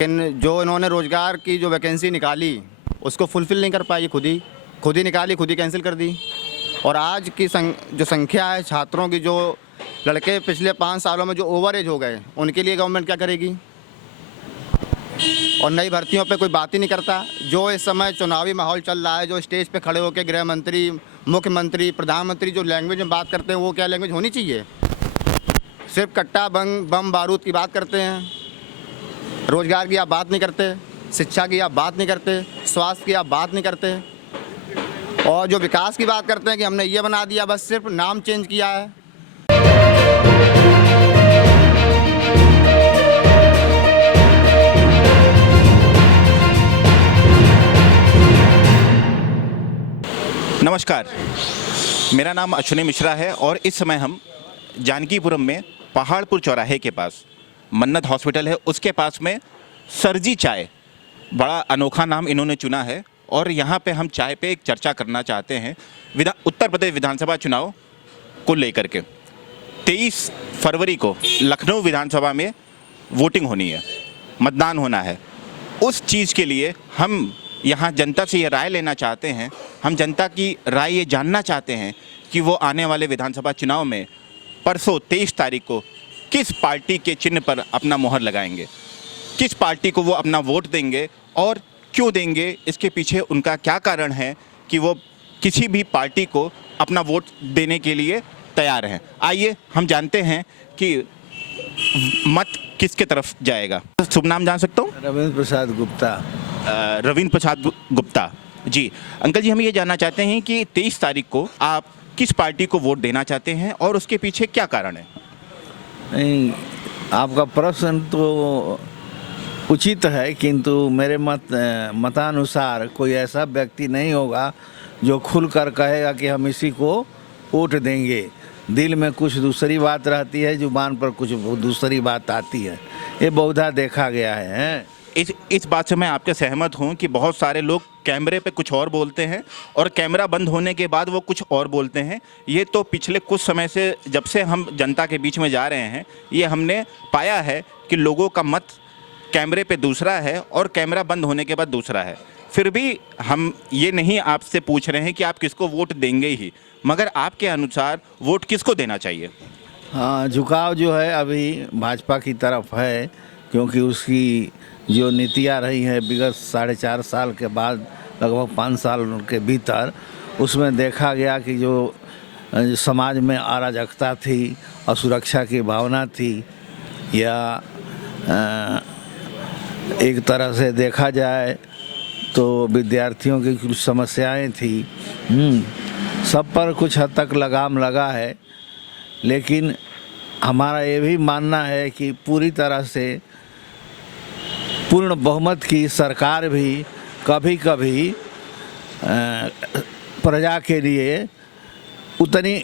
लेकिन जो इन्होंने रोज़गार की जो वैकेंसी निकाली उसको फुलफ़िल नहीं कर पाई, खुद ही निकाली, खुद ही कैंसिल कर दी। और आज की जो संख्या है छात्रों की, जो लड़के पिछले 5 सालों में जो ओवर एज हो गए, उनके लिए गवर्नमेंट क्या करेगी? और नई भर्तियों पे कोई बात ही नहीं करता। जो इस समय चुनावी माहौल चल रहा है, जो स्टेज पे खड़े होकर गृह मंत्री, मुख्यमंत्री, प्रधानमंत्री जो लैंग्वेज में बात करते हैं, वो क्या लैंग्वेज होनी चाहिए? सिर्फ कट्टा बम बारूद की बात करते हैं, रोज़गार की आप बात नहीं करते, शिक्षा की आप बात नहीं करते, स्वास्थ्य की आप बात नहीं करते, और जो विकास की बात करते हैं कि हमने ये बना दिया, बस सिर्फ नाम चेंज किया है। नमस्कार, मेरा नाम अश्विनी मिश्रा है और इस समय हम जानकीपुरम में पहाड़पुर चौराहे के पास मन्नत हॉस्पिटल है, उसके पास में सरजी चाय, बड़ा अनोखा नाम इन्होंने चुना है। और यहाँ पे हम चाय पे एक चर्चा करना चाहते हैं उत्तर प्रदेश विधानसभा चुनाव को लेकर के। 23 फरवरी को लखनऊ विधानसभा में वोटिंग होनी है, मतदान होना है। उस चीज़ के लिए हम यहाँ जनता से ये राय लेना चाहते हैं, हम जनता की राय ये जानना चाहते हैं कि वो आने वाले विधानसभा चुनाव में परसों 23 तारीख को किस पार्टी के चिन्ह पर अपना मोहर लगाएंगे, किस पार्टी को वो अपना वोट देंगे और क्यों देंगे, इसके पीछे उनका क्या कारण है कि वो किसी भी पार्टी को अपना वोट देने के लिए तैयार हैं। आइए हम जानते हैं कि मत किसके तरफ जाएगा। शुभ नाम जान सकता हूँ? रविंद्र प्रसाद गुप्ता। रविंद्र प्रसाद गुप्ता जी। अंकल जी, हम ये जानना चाहते हैं कि 23 तारीख को आप किस पार्टी को वोट देना चाहते हैं और उसके पीछे क्या कारण है? नहीं, आपका प्रश्न तो उचित है, किंतु मेरे मतानुसार कोई ऐसा व्यक्ति नहीं होगा जो खुलकर कहेगा कि हम इसी को वोट देंगे। दिल में कुछ दूसरी बात रहती है, जुबान पर कुछ दूसरी बात आती है। ये बहुधा देखा गया है। इस बात से मैं आपके सहमत हूं कि बहुत सारे लोग कैमरे पे कुछ और बोलते हैं और कैमरा बंद होने के बाद वो कुछ और बोलते हैं। ये तो पिछले कुछ समय से, जब से हम जनता के बीच में जा रहे हैं, ये हमने पाया है कि लोगों का मत कैमरे पे दूसरा है और कैमरा बंद होने के बाद दूसरा है। फिर भी हम ये नहीं आपसे पूछ रहे हैं कि आप किसको वोट देंगे ही, मगर आपके अनुसार वोट किसको देना चाहिए? हाँ, झुकाव जो है अभी भाजपा की तरफ है, क्योंकि उसकी जो नीतियाँ रही हैं विगत 4.5 साल के बाद, लगभग 5 साल के भीतर, उसमें देखा गया कि जो समाज में अराजकता थी, असुरक्षा की भावना थी, या एक तरह से देखा जाए तो विद्यार्थियों की कुछ समस्याएं थी, सब पर कुछ हद तक लगाम लगा है। लेकिन हमारा ये भी मानना है कि पूरी तरह से पूर्ण बहुमत की सरकार भी कभी कभी प्रजा के लिए उतनी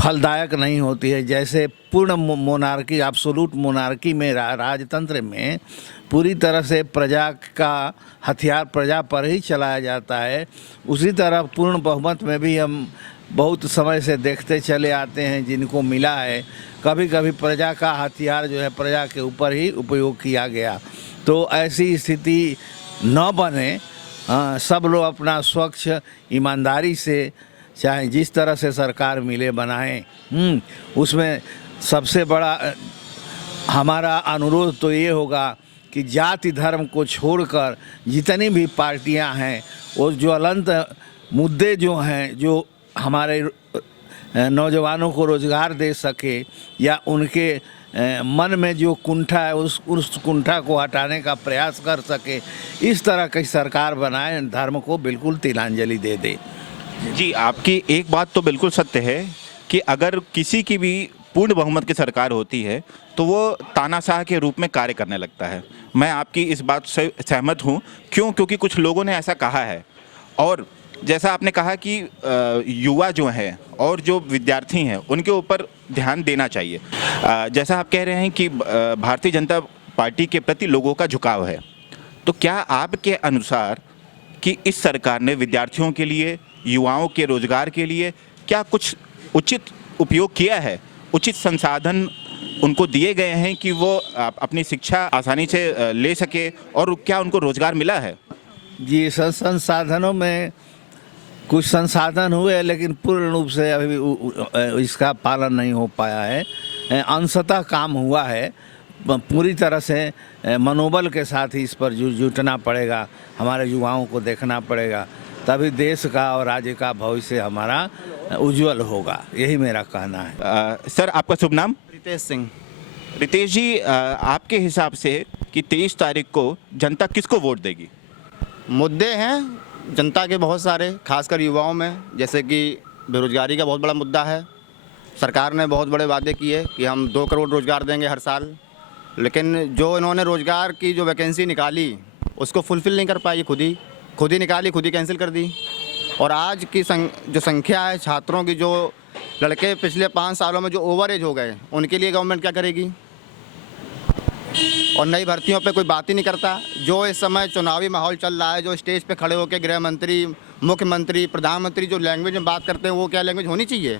फलदायक नहीं होती है। जैसे पूर्ण मोनार्की, एब्सोल्यूट मोनार्की में, राजतंत्र में पूरी तरह से प्रजा का हथियार प्रजा पर ही चलाया जाता है, उसी तरह पूर्ण बहुमत में भी हम बहुत समय से देखते चले आते हैं, जिनको मिला है कभी कभी प्रजा का हथियार जो है प्रजा के ऊपर ही उपयोग किया गया। तो ऐसी स्थिति न बने, सब लोग अपना स्वच्छ ईमानदारी से, चाहे जिस तरह से सरकार मिले, बनाएं। उसमें सबसे बड़ा हमारा अनुरोध तो ये होगा कि जाति धर्म को छोड़कर जितनी भी पार्टियां हैं, वो ज्वलंत मुद्दे जो हैं, जो हमारे नौजवानों को रोज़गार दे सके या उनके मन में जो कुंठा है उस कुंठा को हटाने का प्रयास कर सके, इस तरह की सरकार बनाए, धर्म को बिल्कुल तिलांजलि दे दे। जी, आपकी एक बात तो बिल्कुल सत्य है कि अगर किसी की भी पूर्ण बहुमत की सरकार होती है तो वो तानाशाह के रूप में कार्य करने लगता है। मैं आपकी इस बात से सहमत हूँ। क्योंकि कुछ लोगों ने ऐसा कहा है, और जैसा आपने कहा कि युवा जो हैं और जो विद्यार्थी हैं उनके ऊपर ध्यान देना चाहिए। जैसा आप कह रहे हैं कि भारतीय जनता पार्टी के प्रति लोगों का झुकाव है, तो क्या आपके अनुसार कि इस सरकार ने विद्यार्थियों के लिए, युवाओं के रोजगार के लिए क्या कुछ उचित उपयोग किया है, उचित संसाधन उनको दिए गए हैं कि वो अपनी शिक्षा आसानी से ले सके, और क्या उनको रोजगार मिला है? जी, संसाधनों में कुछ संसाधन हुए, लेकिन पूर्ण रूप से अभी इसका पालन नहीं हो पाया है। अंशतः काम हुआ है। पूरी तरह से मनोबल के साथ ही इस पर जुटना पड़ेगा, हमारे युवाओं को देखना पड़ेगा, तभी देश का और राज्य का भविष्य हमारा उज्जवल होगा। यही मेरा कहना है। सर, आपका शुभ नाम? रितेश सिंह। रितेश जी, आपके हिसाब से कि 23 तारीख को जनता किसको वोट देगी? मुद्दे हैं जनता के बहुत सारे, खासकर युवाओं में, जैसे कि बेरोजगारी का बहुत बड़ा मुद्दा है। सरकार ने बहुत बड़े वादे किए कि हम 2 करोड़ रोज़गार देंगे हर साल, लेकिन जो इन्होंने रोज़गार की जो वैकेंसी निकाली उसको फुलफ़िल नहीं कर पाई। खुद ही निकाली, खुद ही कैंसिल कर दी। और आज की जो संख्या है छात्रों की, जो लड़के पिछले 5 सालों में जो ओवर एज हो गए, उनके लिए गवर्नमेंट क्या करेगी? और नई भर्तियों पे कोई बात ही नहीं करता। जो इस समय चुनावी माहौल चल रहा है, जो स्टेज पे खड़े होकर गृह मंत्री, मुख्यमंत्री, प्रधानमंत्री जो लैंग्वेज में बात करते हैं, वो क्या लैंग्वेज होनी चाहिए?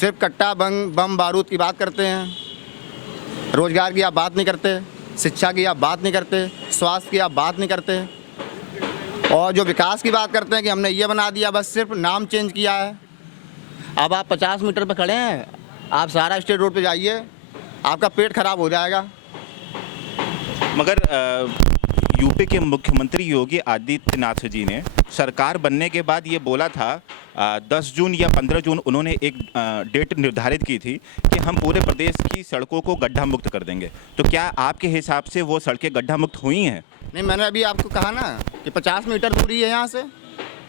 सिर्फ कट्टा बम बारूद की बात करते हैं। रोज़गार की आप बात नहीं करते, शिक्षा की आप बात नहीं करते, स्वास्थ्य की आप बात नहीं करते, और जो विकास की बात करते हैं कि हमने ये बना दिया, बस सिर्फ नाम चेंज किया है। अब आप 50 मीटर पर खड़े हैं, आप सारा स्टेट रोड पे जाइए, आपका पेट खराब हो जाएगा। मगर यूपी के मुख्यमंत्री योगी आदित्यनाथ जी ने सरकार बनने के बाद ये बोला था, 10 जून या 15 जून उन्होंने एक डेट निर्धारित की थी कि हम पूरे प्रदेश की सड़कों को गड्ढा मुक्त कर देंगे। तो क्या आपके हिसाब से वो सड़कें गड्ढा मुक्त हुई हैं? नहीं, मैंने अभी आपको कहा ना कि 50 मीटर दूरी है यहाँ से,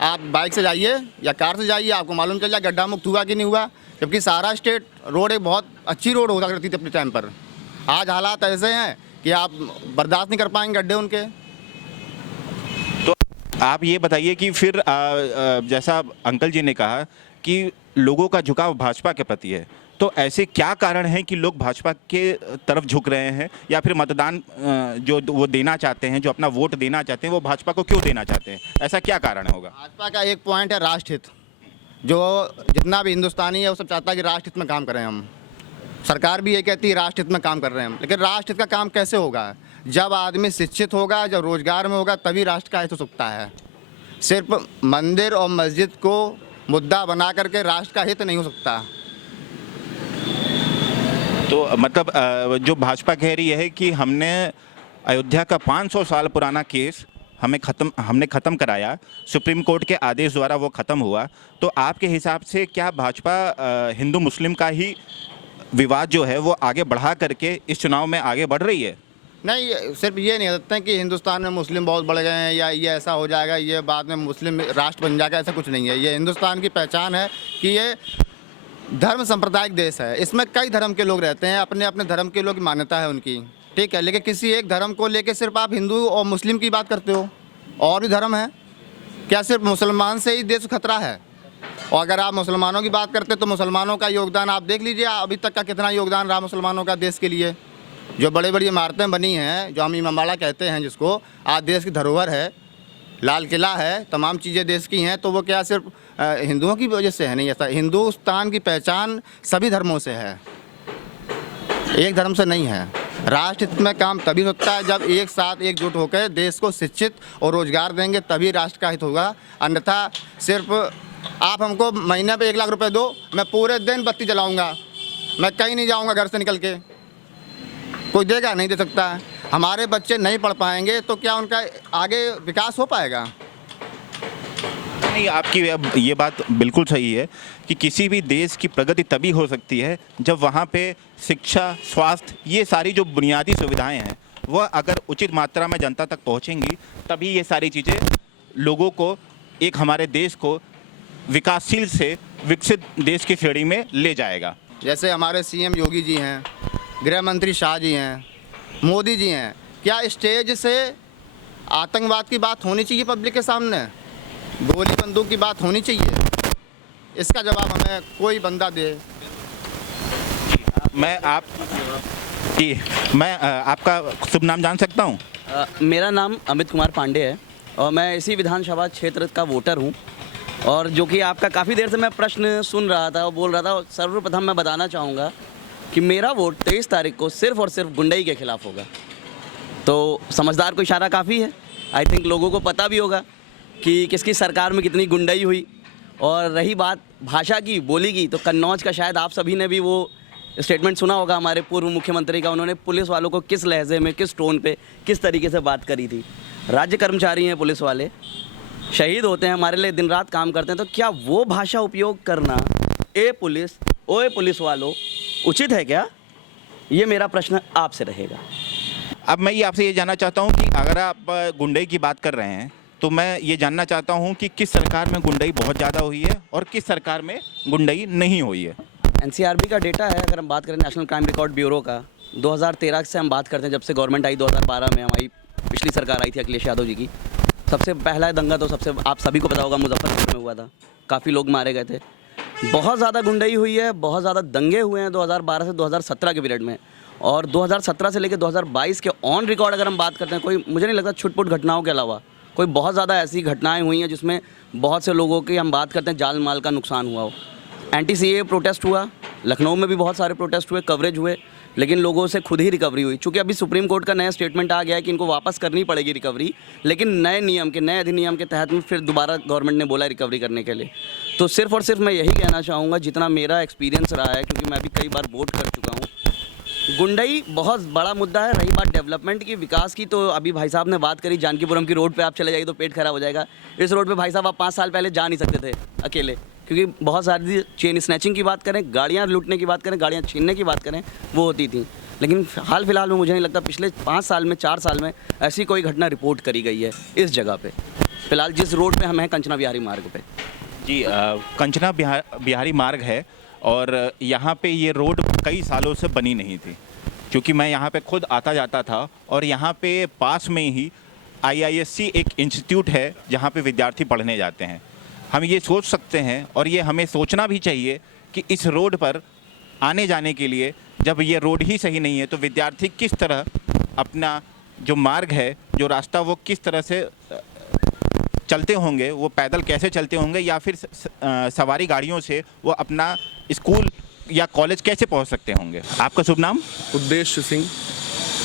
आप बाइक से जाइए या कार से जाइए, आपको मालूम चल जाए गड्ढा मुक्त हुआ कि नहीं हुआ। जबकि सारा स्टेट रोड एक बहुत अच्छी रोड होता करती थी अपने टाइम पर। आज हालात ऐसे हैं कि आप बर्दाश्त नहीं कर पाएंगे गड्ढे उनके। तो आप ये बताइए कि फिर जैसा अंकल जी ने कहा कि लोगों का झुकाव भाजपा के प्रति है, तो ऐसे क्या कारण है कि लोग भाजपा के तरफ झुक रहे हैं, या फिर मतदान जो वो देना चाहते हैं, जो अपना वोट देना चाहते हैं, वो भाजपा को क्यों देना चाहते हैं? ऐसा क्या कारण होगा? भाजपा का एक पॉइंट है राष्ट्रहित। जो जितना भी हिंदुस्तानी है वो सब चाहता है कि राष्ट्रहित में काम करें हम। सरकार भी ये कहती है राष्ट्रहित में काम कर रहे हैं हम, लेकिन राष्ट्रहित का काम कैसे होगा? जब आदमी शिक्षित होगा, जब रोजगार में होगा, तभी राष्ट्र का हित हो सकता है। सिर्फ मंदिर और मस्जिद को मुद्दा बना करके राष्ट्र का हित नहीं हो सकता। तो मतलब जो भाजपा कह रही है कि हमने अयोध्या का 500 साल पुराना केस हमने ख़त्म कराया, सुप्रीम कोर्ट के आदेश द्वारा वो ख़त्म हुआ, तो आपके हिसाब से क्या भाजपा हिंदू मुस्लिम का ही विवाद जो है वो आगे बढ़ा करके इस चुनाव में आगे बढ़ रही है? नहीं, सिर्फ ये नहीं सकते हैं कि हिंदुस्तान में मुस्लिम बहुत बढ़ गए हैं या ये ऐसा हो जाएगा, ये बाद में मुस्लिम राष्ट्र बन जाएगा, ऐसा कुछ नहीं है। ये हिंदुस्तान की पहचान है कि ये धर्म सांप्रदायिक देश है। इसमें कई धर्म के लोग रहते हैं, अपने अपने धर्म के लोग की मान्यता है उनकी, ठीक है। लेकिन किसी एक धर्म को लेके सिर्फ आप हिंदू और मुस्लिम की बात करते हो, और भी धर्म है क्या? सिर्फ मुसलमान से ही देश खतरा है? और अगर आप मुसलमानों की बात करते तो मुसलमानों का योगदान आप देख लीजिए अभी तक का कितना योगदान रहा मुसलमानों का देश के लिए। जो बड़ी बड़ी इमारतें बनी हैं, जो हम इमामबाड़ा कहते हैं जिसको, आज देश की धरोहर है, लाल किला है, तमाम चीज़ें देश की हैं, तो वो क्या सिर्फ हिंदुओं की वजह से है? नहीं, ऐसा हिंदुस्तान की पहचान सभी धर्मों से है, एक धर्म से नहीं है। राष्ट्र में काम तभी होता है जब एक साथ एकजुट होकर देश को शिक्षित और रोजगार देंगे, तभी राष्ट्र का हित होगा। अन्यथा सिर्फ आप हमको महीने पे 1 लाख रुपए दो, मैं पूरे दिन बत्ती जलाऊंगा, मैं कहीं नहीं जाऊंगा घर से निकल के, कोई देगा? नहीं दे सकता है। हमारे बच्चे नहीं पढ़ पाएंगे तो क्या उनका आगे विकास हो पाएगा? नहीं, आपकी ये बात बिल्कुल सही है कि किसी भी देश की प्रगति तभी हो सकती है जब वहाँ पे शिक्षा, स्वास्थ्य, ये सारी जो बुनियादी सुविधाएं हैं वह अगर उचित मात्रा में जनता तक पहुँचेंगी, तभी ये सारी चीज़ें लोगों को, एक हमारे देश को विकासशील से विकसित देश की श्रेणी में ले जाएगा। जैसे हमारे सीएम योगी जी हैं, गृह मंत्री शाह जी हैं, मोदी जी हैं, क्या स्टेज से आतंकवाद की बात होनी चाहिए पब्लिक के सामने? गोली बंदूक की बात होनी चाहिए? इसका जवाब हमें कोई बंदा दे। मैं आपका शुभ नाम जान सकता हूँ? मेरा नाम अमित कुमार पांडे है और मैं इसी विधानसभा क्षेत्र का वोटर हूँ। और जो कि आपका काफ़ी देर से मैं प्रश्न सुन रहा था और बोल रहा था, सर्वप्रथम मैं बताना चाहूँगा कि मेरा वोट 23 तारीख को सिर्फ और सिर्फ गुंडई के खिलाफ होगा। तो समझदार को इशारा काफ़ी है। आई थिंक लोगों को पता भी होगा कि किसकी सरकार में कितनी गुंडई हुई। और रही बात भाषा की, बोली की, तो कन्नौज का शायद आप सभी ने भी वो स्टेटमेंट सुना होगा हमारे पूर्व मुख्यमंत्री का। उन्होंने पुलिस वालों को किस लहजे में, किस टोन पे, किस तरीके से बात करी थी। राज्य कर्मचारी हैं पुलिस वाले, शहीद होते हैं, हमारे लिए दिन रात काम करते हैं, तो क्या वो भाषा उपयोग करना ए पुलिस, ओए पुलिस वालों, उचित है क्या? ये मेरा प्रश्न आपसे रहेगा। अब मैं ये आपसे ये जानना चाहता हूँ कि अगर आप गुंडई की बात कर रहे हैं तो मैं ये जानना चाहता हूँ कि किस सरकार में गुंडई बहुत ज़्यादा हुई है और किस सरकार में गुंडई नहीं हुई है। एनसीआरबी का डेटा है, अगर हम बात करें नेशनल क्राइम रिकॉर्ड ब्यूरो का, 2013 से हम बात करते हैं, जब से गवर्नमेंट आई 2012 में, हमारी पिछली सरकार आई थी अखिलेश यादव जी की। सबसे पहला दंगा तो सबसे आप सभी को पता होगा मुजफ्फरपुर में हुआ था, काफ़ी लोग मारे गए थे। बहुत ज़्यादा गुंडई हुई है, बहुत ज़्यादा दंगे हुए हैं 2012 से 2017 के पीरियड में। और 2017 से लेकर 2022 के ऑन रिकॉर्ड अगर हम बात करते हैं, कोई मुझे नहीं लगता छुटपुट घटनाओं के अलावा कोई बहुत ज़्यादा ऐसी घटनाएं हुई हैं जिसमें बहुत से लोगों की, हम बात करते हैं, जान माल का नुकसान हुआ हो। एंटी सीए प्रोटेस्ट हुआ, लखनऊ में भी बहुत सारे प्रोटेस्ट हुए, कवरेज हुए, लेकिन लोगों से खुद ही रिकवरी हुई। चूँकि अभी सुप्रीम कोर्ट का नया स्टेटमेंट आ गया है कि इनको वापस करनी पड़ेगी रिकवरी, लेकिन नए नियम के, नए अधिनियम के तहत में फिर दोबारा गवर्नमेंट ने बोला रिकवरी करने के लिए। तो सिर्फ और सिर्फ मैं यही कहना चाहूँगा, जितना मेरा एक्सपीरियंस रहा है, क्योंकि मैं भी कई बार वोट कर चुका हूँ, गुंडई बहुत बड़ा मुद्दा है। रही बात डेवलपमेंट की, विकास की, तो अभी भाई साहब ने बात करी, जानकीपुरम की रोड पे आप चले जाइए तो पेट खराब हो जाएगा। इस रोड पे भाई साहब आप 5 साल पहले जा नहीं सकते थे अकेले, क्योंकि बहुत सारी चेन स्नैचिंग की बात करें, गाड़ियाँ लूटने की बात करें, गाड़ियाँ छीनने की बात करें, वो होती थी। लेकिन हाल फिलहाल में मुझे नहीं लगता पिछले 5 साल में, 4 साल में ऐसी कोई घटना रिपोर्ट करी गई है इस जगह पे। फिलहाल जिस रोड पे हम हैं, कंचना बिहारी मार्ग पे। जी, कंचना बिहारी मार्ग है और यहाँ पे ये रोड कई सालों से बनी नहीं थी, क्योंकि मैं यहाँ पे खुद आता जाता था। और यहाँ पे पास में ही IISc एक इंस्टीट्यूट है जहाँ पे विद्यार्थी पढ़ने जाते हैं। हम ये सोच सकते हैं और ये हमें सोचना भी चाहिए कि इस रोड पर आने जाने के लिए, जब ये रोड ही सही नहीं है, तो विद्यार्थी किस तरह अपना जो मार्ग है, जो रास्ता, वो किस तरह से चलते होंगे, वो पैदल कैसे चलते होंगे, या फिर सवारी गाड़ियों से वो अपना स्कूल या कॉलेज कैसे पहुंच सकते होंगे। आपका शुभ नाम? उद्देश्य सिंह।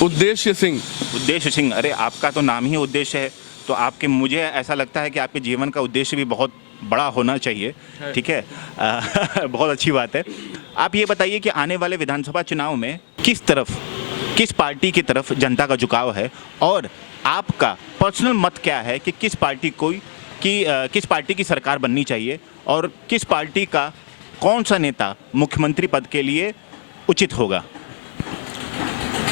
उद्देश्य सिंह। उद्देश्य सिंह। अरे आपका तो नाम ही उद्देश्य है, तो आपके, मुझे ऐसा लगता है कि आपके जीवन का उद्देश्य भी बहुत बड़ा होना चाहिए। ठीक है, बहुत अच्छी बात है। आप ये बताइए कि आने वाले विधानसभा चुनाव में किस पार्टी की तरफ जनता का झुकाव है, और आपका पर्सनल मत क्या है कि किस पार्टी की सरकार बननी चाहिए, और किस पार्टी का कौन सा नेता मुख्यमंत्री पद के लिए उचित होगा?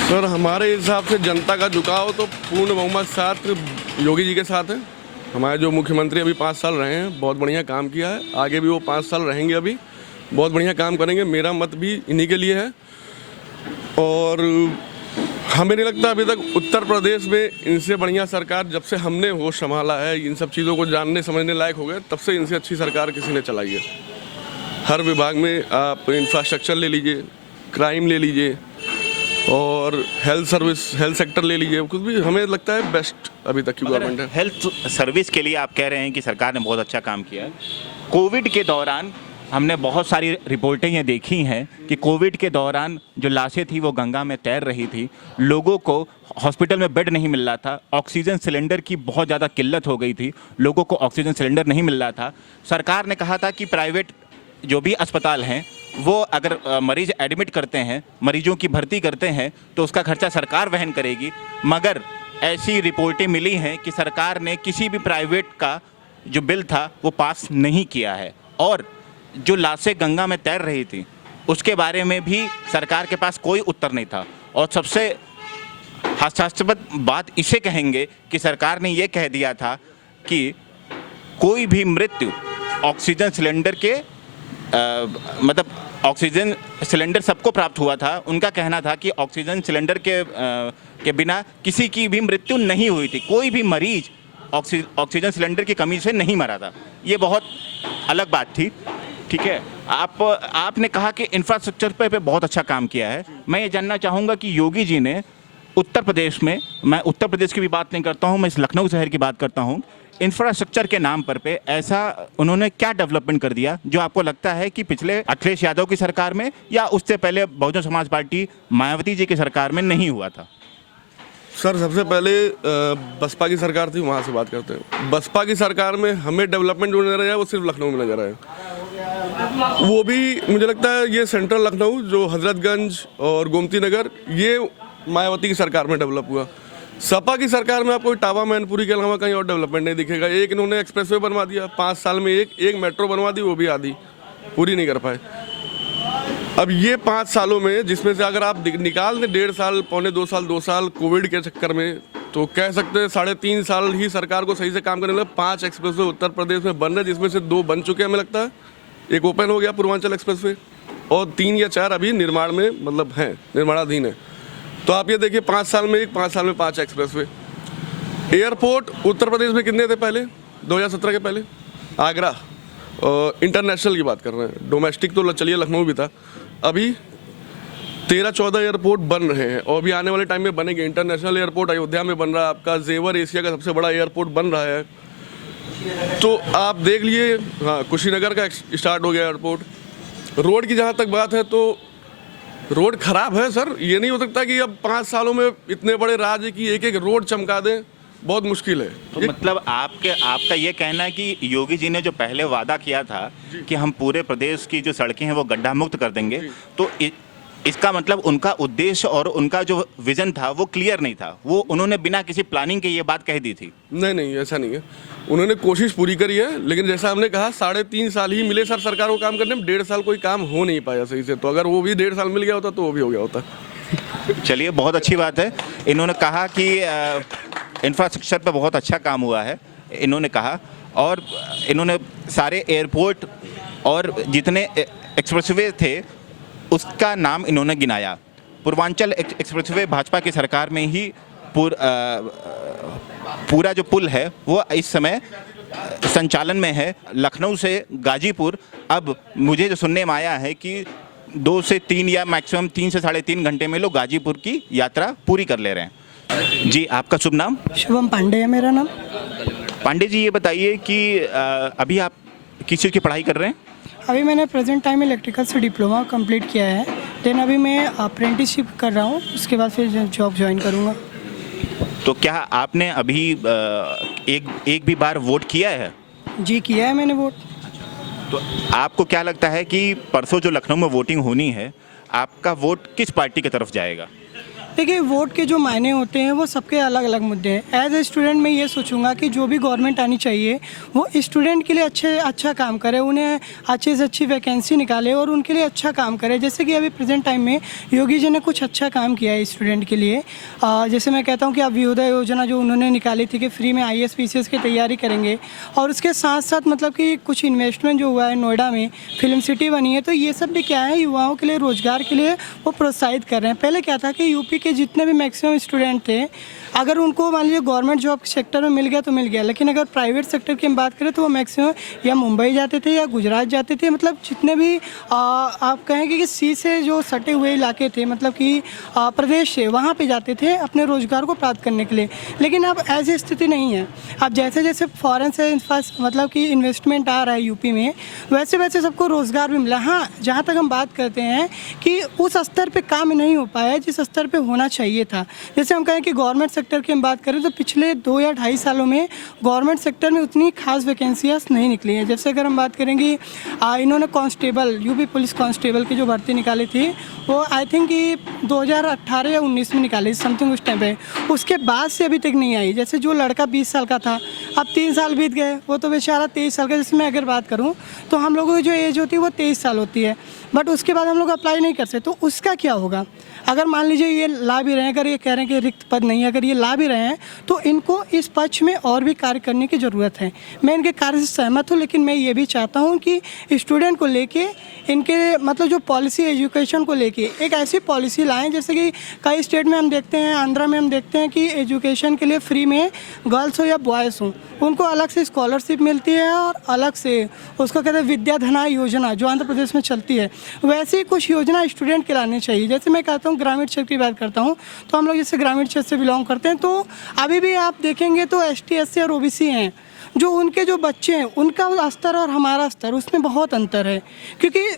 सर, हमारे हिसाब से जनता का झुकाव तो पूर्ण बहुमत साथ योगी जी के साथ है। हमारे जो मुख्यमंत्री अभी 5 साल रहे हैं, बहुत बढ़िया काम किया है, आगे भी वो 5 साल रहेंगे, अभी बहुत बढ़िया काम करेंगे। मेरा मत भी इन्हीं के लिए है। और हमें नहीं लगता अभी तक उत्तर प्रदेश में इनसे बढ़िया सरकार, जब से हमने होश संभाला है, इन सब चीज़ों को जानने समझने लायक हो गए, तब से इनसे अच्छी सरकार किसी ने चलाई है। हर विभाग में आप इंफ्रास्ट्रक्चर ले लीजिए, क्राइम ले लीजिए, और हेल्थ सेक्टर ले लीजिए, कुछ भी हमें लगता है बेस्ट अभी तक की गवर्नमेंट है। हेल्थ सर्विस के लिए आप कह रहे हैं कि सरकार ने बहुत अच्छा काम किया है। कोविड के दौरान हमने बहुत सारी रिपोर्टें ये देखी हैं कि कोविड के दौरान जो लाशें थी वो गंगा में तैर रही थी, लोगों को हॉस्पिटल में बेड नहीं मिल रहा था, ऑक्सीजन सिलेंडर की बहुत ज़्यादा किल्लत हो गई थी, लोगों को ऑक्सीजन सिलेंडर नहीं मिल रहा था। सरकार ने कहा था कि प्राइवेट जो भी अस्पताल हैं, वो अगर मरीज एडमिट करते हैं, मरीजों की भर्ती करते हैं, तो उसका खर्चा सरकार वहन करेगी। मगर ऐसी रिपोर्टें मिली हैं कि सरकार ने किसी भी प्राइवेट का जो बिल था वो पास नहीं किया है, और जो लाशें गंगा में तैर रही थी उसके बारे में भी सरकार के पास कोई उत्तर नहीं था। और सबसे हास्यास्पद बात इसे कहेंगे कि सरकार ने ये कह दिया था कि कोई भी मृत्यु ऑक्सीजन सिलेंडर के मतलब ऑक्सीजन सिलेंडर सबको प्राप्त हुआ था। उनका कहना था कि ऑक्सीजन सिलेंडर के बिना किसी की भी मृत्यु नहीं हुई थी, कोई भी मरीज ऑक्सीजन सिलेंडर की कमी से नहीं मरा था। ये बहुत अलग बात थी। ठीक है, आपने कहा कि इंफ्रास्ट्रक्चर पे बहुत अच्छा काम किया है। मैं ये जानना चाहूँगा कि योगी जी ने उत्तर प्रदेश में, मैं उत्तर प्रदेश की भी बात नहीं करता हूँ, मैं इस लखनऊ शहर की बात करता हूँ, इंफ्रास्ट्रक्चर के नाम पर पे ऐसा उन्होंने क्या डेवलपमेंट कर दिया जो आपको लगता है कि पिछले अखिलेश यादव की सरकार में या उससे पहले बहुजन समाज पार्टी मायावती जी की सरकार में नहीं हुआ था? सर सबसे पहले बसपा की सरकार थी, वहाँ से बात करते हैं। बसपा की सरकार में हमें डेवलपमेंट जो नजर आया वो सिर्फ लखनऊ में नजर आया। वो भी मुझे लगता है ये सेंट्रल लखनऊ जो हजरतगंज और गोमती नगर, ये मायावती की सरकार में डेवलप हुआ। सपा की सरकार में आपको टावा मैनपुरी के अलावा कहीं और डेवलपमेंट नहीं दिखेगा। एक इन्होंने एक्सप्रेसवे बनवा दिया 5 साल में, एक मेट्रो बनवा दी, वो भी आधी पूरी नहीं कर पाए। अब ये 5 सालों में जिसमें से अगर आप निकाल दें 1.5 साल, पौने 2 साल कोविड के चक्कर में, तो कह सकते हैं 3.5 साल ही सरकार को सही से काम करने लगे। 5 एक्सप्रेसवे उत्तर प्रदेश में बन रहे, जिसमें से 2 बन चुके हैं हमें लगता है। एक ओपन हो गया पूर्वांचल एक्सप्रेसवे और 3 या 4 अभी निर्माण में मतलब हैं, निर्माणाधीन है। तो आप ये देखिए 5 साल में 5 साल में 5 एक्सप्रेसवे। एयरपोर्ट उत्तर प्रदेश में कितने थे पहले 2017 के पहले? आगरा, इंटरनेशनल की बात कर रहे हैं, डोमेस्टिक तो चलिए लखनऊ भी था। अभी 13-14 एयरपोर्ट बन रहे हैं और भी आने वाले टाइम में बनेंगे। इंटरनेशनल एयरपोर्ट अयोध्या में बन रहा है, आपका जेवर एशिया का सबसे बड़ा एयरपोर्ट बन रहा है। तो आप देख लिए, हाँ कुशीनगर का स्टार्ट हो गया एयरपोर्ट। रोड की जहाँ तक बात है तो रोड खराब है सर, ये नहीं हो सकता कि अब 5 सालों में इतने बड़े राज्य की एक रोड चमका दें, बहुत मुश्किल है। तो मतलब आपका ये कहना है कि योगी जी ने जो पहले वादा किया था कि हम पूरे प्रदेश की जो सड़कें हैं वो गड्ढा मुक्त कर देंगे, तो इसका मतलब उनका उद्देश्य और उनका जो विजन था वो क्लियर नहीं था, वो उन्होंने बिना किसी प्लानिंग के ये बात कह दी थी? नहीं, ऐसा नहीं है। उन्होंने कोशिश पूरी करी है, लेकिन जैसा हमने कहा 3.5 साल ही मिले सर सरकार को काम करने में। 1.5 साल कोई काम हो नहीं पाया सही से। तो अगर वो भी 1.5 साल मिल गया होता तो वो भी हो गया होता। चलिए, बहुत अच्छी बात है। इन्होंने कहा कि इंफ्रास्ट्रक्चर पे बहुत अच्छा काम हुआ है, इन्होंने कहा, और इन्होंने सारे एयरपोर्ट और जितने एक्सप्रेसवे थे उसका नाम इन्होंने गिनाया। पूर्वांचल एक्सप्रेसवे भाजपा की सरकार में ही पूरा जो पुल है वो इस समय संचालन में है। लखनऊ से गाजीपुर अब मुझे जो सुनने में आया है कि 2 से 3 या मैक्सिमम 3 से 3.5 घंटे में लोग गाजीपुर की यात्रा पूरी कर ले रहे हैं। जी, आपका शुभ नाम? शुभम पांडे है मेरा नाम। पांडे जी, ये बताइए कि अभी आप किस चीज़ की पढ़ाई कर रहे हैं? अभी मैंने प्रेजेंट टाइम इलेक्ट्रिकल से डिप्लोमा कंप्लीट किया है, देन अभी मैं अप्रेंटिसशिप कर रहा हूँ, उसके बाद फिर जॉब ज्वाइन करूँगा। तो क्या आपने अभी एक भी बार वोट किया है? जी किया है मैंने वोट। तो आपको क्या लगता है कि परसों जो लखनऊ में वोटिंग होनी है, आपका वोट किस पार्टी की तरफ जाएगा? देखिए, वोट के जो मायने होते हैं वो सबके अलग अलग मुद्दे हैं। एज ए स्टूडेंट मैं ये सोचूंगा कि जो भी गवर्नमेंट आनी चाहिए वो स्टूडेंट के लिए अच्छा काम करे, उन्हें अच्छे से अच्छी वैकेंसी निकाले और उनके लिए अच्छा काम करे। जैसे कि अभी प्रेजेंट टाइम में योगी जी ने कुछ अच्छा काम किया है स्टूडेंट के लिए। जैसे मैं कहता हूँ कि अभ्युदय योजना जो उन्होंने निकाली थी कि फ्री में IAS PCS की तैयारी करेंगे, और उसके साथ साथ मतलब कि कुछ इन्वेस्टमेंट जो हुआ है नोएडा में, फिल्म सिटी बनी है, तो ये सब भी क्या है, युवाओं के लिए रोजगार के लिए वो प्रोत्साहित कर रहे हैं। पहले क्या था कि यूपी के जितने भी मैक्सिमम स्टूडेंट थे, अगर उनको मान लीजिए गवर्नमेंट जॉब सेक्टर में मिल गया तो मिल गया, लेकिन अगर प्राइवेट सेक्टर की हम बात करें तो वो मैक्सिमम या मुंबई जाते थे या गुजरात जाते थे। मतलब जितने भी आप कहेंगे कि सी से जो सटे हुए इलाके थे, मतलब कि प्रदेश से, वहाँ पे जाते थे अपने रोज़गार को प्राप्त करने के लिए। लेकिन अब ऐसी स्थिति नहीं है। अब जैसे जैसे फॉरेन से मतलब कि इन्वेस्टमेंट आ रहा है यूपी में, वैसे वैसे सबको रोज़गार भी मिला। हाँ, जहाँ तक हम बात करते हैं कि उस स्तर पर काम नहीं हो पाया जिस स्तर पर होना चाहिए था। जैसे हम कहें कि गवर्नमेंट सेक्टर की हम बात करें तो पिछले 2 या 2.5 सालों में गवर्नमेंट सेक्टर में उतनी खास वैकेंसियाँ नहीं निकली हैं। जैसे अगर हम बात करेंगे, इन्होंने कांस्टेबल, यूपी पुलिस कांस्टेबल की जो भर्ती निकाली थी वो आई थिंक कि 2018 या 19 में निकाली समथिंग उस टाइम पे। उसके बाद से अभी तक नहीं आई। जैसे जो लड़का 20 साल का था, अब 3 साल बीत गए, वो तो बेचारा 23 साल का। जैसे मैं अगर बात करूँ तो हम लोगों की जो एज होती है वो 23 साल होती है, बट उसके बाद हम लोग अप्लाई नहीं कर सकते। तो उसका क्या होगा? अगर मान लीजिए ये ला भी रहे हैं, अगर ये कह रहे हैं कि रिक्त पद नहीं है, अगर ये ला भी रहे हैं तो इनको इस पक्ष में और भी कार्य करने की ज़रूरत है। मैं इनके कार्य से सहमत हूँ, लेकिन मैं ये भी चाहता हूँ कि स्टूडेंट को लेके इनके मतलब जो पॉलिसी एजुकेशन को लेके एक ऐसी पॉलिसी लाएं, जैसे कि कई स्टेट में हम देखते हैं, आंध्रा में हम देखते हैं कि एजुकेशन के लिए फ्री में गर्ल्स हो या बॉयज़ हो, उनको अलग से स्कॉलरशिप मिलती है और अलग से उसको कहते हैं विद्या धना योजना जो आंध्र प्रदेश में चलती है, वैसे ही कुछ योजना स्टूडेंट के लानी चाहिए। जैसे मैं कहता हूँ ग्रामीण क्षेत्र की बात करता हूँ, तो हम लोग जैसे ग्रामीण क्षेत्र से बिलोंग करते हैं, तो अभी भी आप देखेंगे तो ST SC और OBC हैं, जो उनके जो बच्चे हैं उनका स्तर और हमारा स्तर उसमें बहुत अंतर है, क्योंकि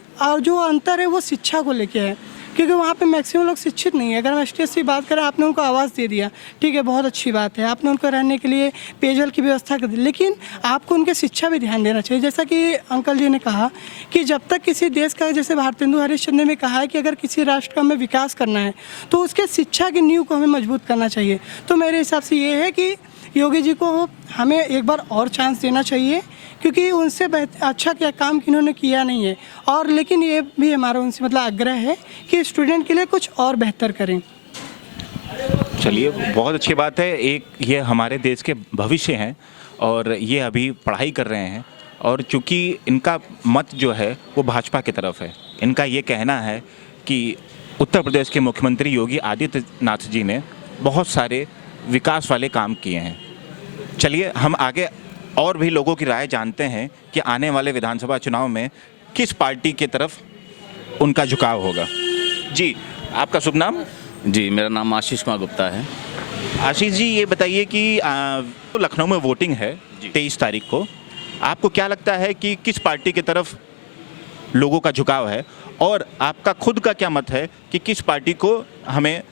जो अंतर है वो शिक्षा को लेके है, क्योंकि वहाँ पे मैक्सिमम लोग शिक्षित नहीं है। अगर हम ST SC की बात करें, आपने उनको आवाज़ दे दिया, ठीक है, बहुत अच्छी बात है, आपने उनको रहने के लिए पेयजल की व्यवस्था कर दी, लेकिन आपको उनके शिक्षा भी ध्यान देना चाहिए। जैसा कि अंकल जी ने कहा कि जब तक किसी देश का, जैसे भारतेंदु हरिश्चंद्र ने भी कहा है कि अगर किसी राष्ट्र का हमें विकास करना है तो उसके शिक्षा की नींव को हमें मजबूत करना चाहिए। तो मेरे हिसाब से ये है कि योगी जी को हमें एक बार और चांस देना चाहिए, क्योंकि उनसे अच्छा क्या काम इन्होंने किया नहीं है, और लेकिन ये भी हमारा उनसे मतलब आग्रह है कि स्टूडेंट के लिए कुछ और बेहतर करें। चलिए, बहुत अच्छी बात है। एक ये हमारे देश के भविष्य हैं और ये अभी पढ़ाई कर रहे हैं, और चूँकि इनका मत जो है वो भाजपा की तरफ है। इनका ये कहना है कि उत्तर प्रदेश के मुख्यमंत्री योगी आदित्यनाथ जी ने बहुत सारे विकास वाले काम किए हैं। चलिए, हम आगे और भी लोगों की राय जानते हैं कि आने वाले विधानसभा चुनाव में किस पार्टी की तरफ उनका झुकाव होगा। जी, आपका शुभ नाम? जी, मेरा नाम आशीष कुमार गुप्ता है। आशीष जी, ये बताइए कि लखनऊ में वोटिंग है 23 तारीख को, आपको क्या लगता है कि किस पार्टी की तरफ लोगों का झुकाव है, और आपका खुद का क्या मत है कि किस पार्टी को हमें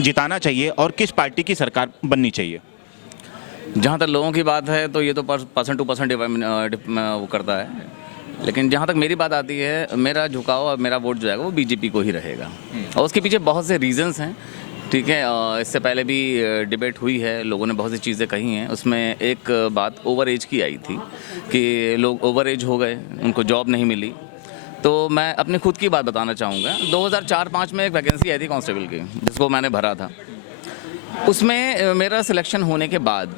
जिताना चाहिए और किस पार्टी की सरकार बननी चाहिए? जहाँ तक लोगों की बात है तो ये तो पर्सन टू पर्सन वो करता है, लेकिन जहाँ तक मेरी बात आती है, मेरा झुकाव और मेरा वोट जो है वो बीजेपी को ही रहेगा। और उसके पीछे बहुत से रीजंस हैं, ठीक है। इससे पहले भी डिबेट हुई है, लोगों ने बहुत सी चीज़ें कही हैं। उसमें एक बात ओवर एज की आई थी कि लोग ओवर एज हो गए, उनको जॉब नहीं मिली। तो मैं अपनी खुद की बात बताना चाहूँगा। 2004-05 में एक वैकेंसी आई थी कांस्टेबल की, जिसको मैंने भरा था। उसमें मेरा सिलेक्शन होने के बाद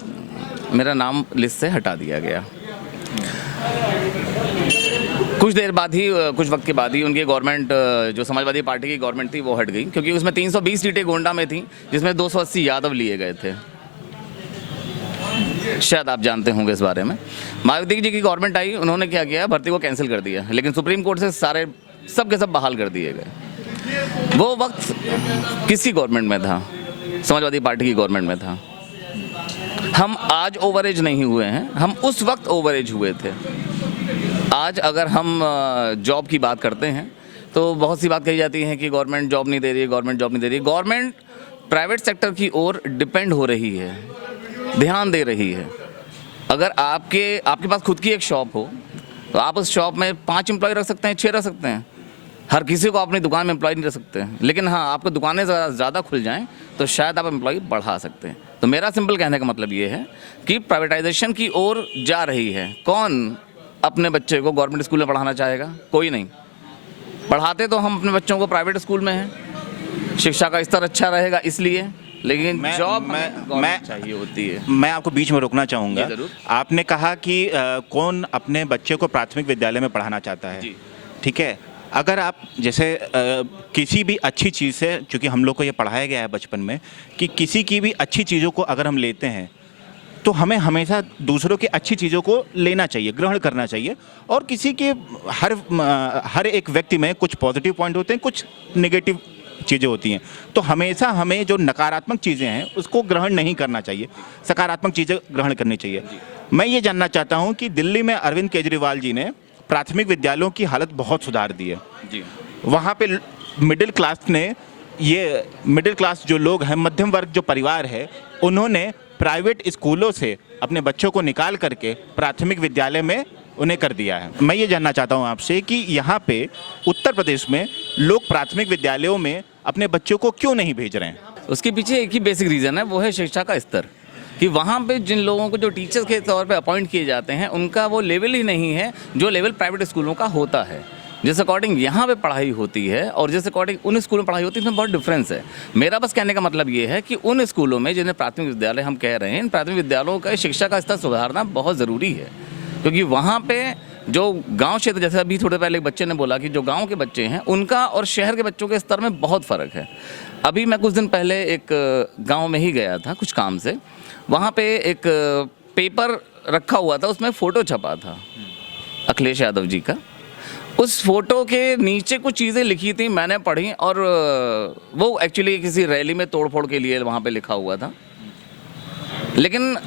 मेरा नाम लिस्ट से हटा दिया गया। कुछ देर बाद ही, कुछ वक्त के बाद ही उनकी गवर्नमेंट, जो समाजवादी पार्टी की गवर्नमेंट थी, वो हट गई, क्योंकि उसमें 320 सीटें गोंडा में थी, जिसमें 280 यादव लिए गए थे। शायद आप जानते होंगे इस बारे में। मायावती जी की गवर्नमेंट आई, उन्होंने क्या किया, भर्ती को कैंसिल कर दिया, लेकिन सुप्रीम कोर्ट से सारे सब के सब बहाल कर दिए गए। वो वक्त किसकी गवर्नमेंट में था? समाजवादी पार्टी की गवर्नमेंट में था। हम आज ओवरेज नहीं हुए हैं, हम उस वक्त ओवरेज हुए थे। आज अगर हम जॉब की बात करते हैं तो बहुत सी बात कही जाती है कि गवर्नमेंट जॉब नहीं दे रही है, गवर्नमेंट जॉब नहीं दे रही है। गवर्नमेंट प्राइवेट सेक्टर की ओर डिपेंड हो रही है, ध्यान दे रही है। अगर आपके पास खुद की एक शॉप हो तो आप उस शॉप में 5 एम्प्लॉय रख सकते हैं, 6 रख सकते हैं। हर किसी को अपनी दुकान में एम्प्लॉय नहीं रख सकते हैं, लेकिन हाँ, आपको दुकानें ज़्यादा खुल जाएं तो शायद आप एम्प्लॉय बढ़ा सकते हैं। तो मेरा सिंपल कहने का मतलब ये है कि प्राइवेटाइजेशन की ओर जा रही है। कौन अपने बच्चे को गवर्नमेंट स्कूल में पढ़ाना चाहेगा? कोई नहीं। पढ़ाते तो हम अपने बच्चों को प्राइवेट स्कूल में हैं, शिक्षा का स्तर अच्छा रहेगा इसलिए, लेकिन जॉब मैं चाहिए होती है। मैं आपको बीच में रोकना चाहूँगा। जी, ज़रूर। आपने कहा कि कौन अपने बच्चे को प्राथमिक विद्यालय में पढ़ाना चाहता है, जी। ठीक है। अगर आप जैसे किसी भी अच्छी चीज़ से, चूँकि हम लोग को ये पढ़ाया गया है बचपन में कि किसी की भी अच्छी चीज़ों को अगर हम लेते हैं तो हमें दूसरों की अच्छी चीज़ों को लेना चाहिए, ग्रहण करना चाहिए। और किसी के हर एक व्यक्ति में कुछ पॉजिटिव पॉइंट होते हैं, कुछ नेगेटिव चीज़ें होती हैं। तो हमेशा हमें जो नकारात्मक चीज़ें हैं उसको ग्रहण नहीं करना चाहिए, सकारात्मक चीज़ें ग्रहण करनी चाहिए। मैं ये जानना चाहता हूँ कि दिल्ली में अरविंद केजरीवाल जी ने प्राथमिक विद्यालयों की हालत बहुत सुधार दी है। जी। वहाँ पे मिडिल क्लास जो लोग हैं, मध्यम वर्ग जो परिवार है, उन्होंने प्राइवेट स्कूलों से अपने बच्चों को निकाल करके प्राथमिक विद्यालय में उन्हें कर दिया है। मैं ये जानना चाहता हूँ आपसे कि यहाँ पे उत्तर प्रदेश में लोग प्राथमिक विद्यालयों में अपने बच्चों को क्यों नहीं भेज रहे हैं? उसके पीछे एक ही बेसिक रीज़न है, वो है शिक्षा का स्तर। कि वहाँ पे जिन लोगों को जो टीचर्स के तौर पे अपॉइंट किए जाते हैं, उनका वो लेवल ही नहीं है जो लेवल प्राइवेट स्कूलों का होता है। जिस अकॉर्डिंग यहाँ पे पढ़ाई होती है और जिस अकॉर्डिंग उन स्कूलों में पढ़ाई होती है, इसमें बहुत डिफरेंस है। मेरा बस कहने का मतलब ये है कि उन स्कूलों में जिन्हें प्राथमिक विद्यालय हम कह रहे हैं, इन प्राथमिक विद्यालयों का शिक्षा का स्तर सुधारना बहुत ज़रूरी है। क्योंकि वहाँ पे जो गांव क्षेत्र, जैसे अभी थोड़े पहले एक बच्चे ने बोला कि जो गांव के बच्चे हैं उनका और शहर के बच्चों के स्तर में बहुत फ़र्क है। अभी मैं कुछ दिन पहले एक गांव में ही गया था कुछ काम से। वहाँ पे एक पेपर रखा हुआ था, उसमें फ़ोटो छपा था अखिलेश यादव जी का। उस फोटो के नीचे कुछ चीज़ें लिखी थी, मैंने पढ़ी, और वो एक्चुअली किसी रैली में तोड़फोड़ के लिए वहाँ पे लिखा हुआ था। लेकिन